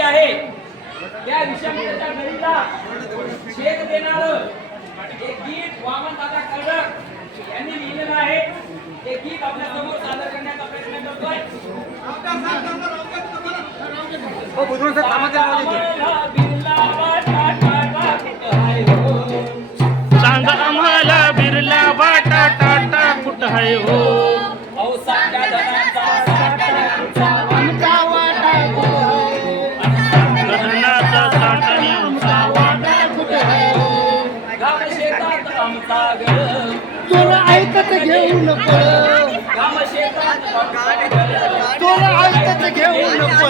नदी आहे. त्या विषमतेच्या नदीला शेत देणार एक गीत वामन दादा कर्डक यांनी लिहिलेलं आहे. ते गीत आपल्यासमोर सादर करण्याचा प्रयत्न करतोय. हो? सांग आम्हाला बिर्ला बाटा टाटा कुठं आहे हो? अहो आमचा गळ तुला ऐकत घेऊ नको घाम शेतात तुला ऐकत घेऊ नको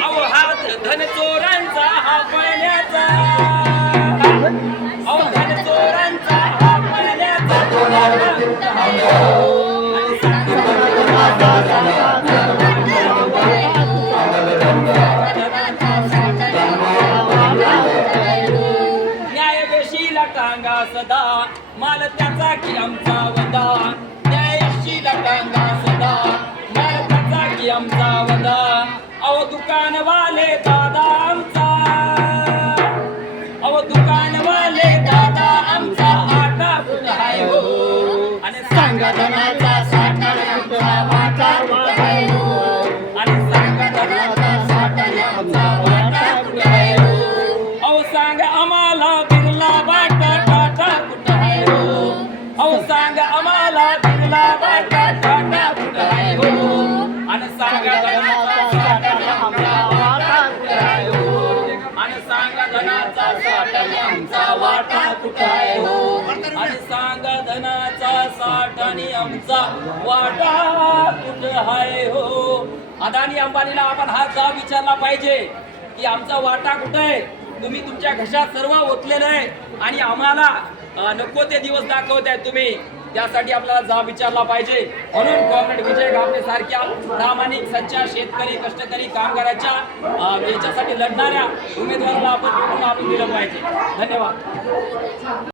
अहो हात धन चोरांचा हा पळण्याचा अहो धन चोरांचा हा पळण्याचा टांगा सदा. माल त्याचा की आमचा वदा. न्यायशीला टांगा सदा. माल त्याचा की आमचा वदा. अहो दुकानवाले दादा आमचा. अहो दुकानवाले दादा आमचा. आटा कुठं आहे हो? आणि सांगा अदानी आमचा वाटा कुठं आहे हो? अदानी अंबानीला आपण हा जा विचारला पाहिजे की आमचा वाटा कुठं आहे? तुम्ही तुमच्या घशात सर्व ओतलेलं आहे आणि आम्हाला नको ते दिवस दाखवताय तुम्ही. त्यासाठी आपल्याला जाब विचारला पाहिजे. म्हणून कॉम्रेड विजय गावडे सारख्या प्रामाणिक सच्चा शेतकरी कष्टकरी कामगाराच्या याच्यासाठी लढणाऱ्या उमेदवाराला आपण आपण दिलं पाहिजे. धन्यवाद.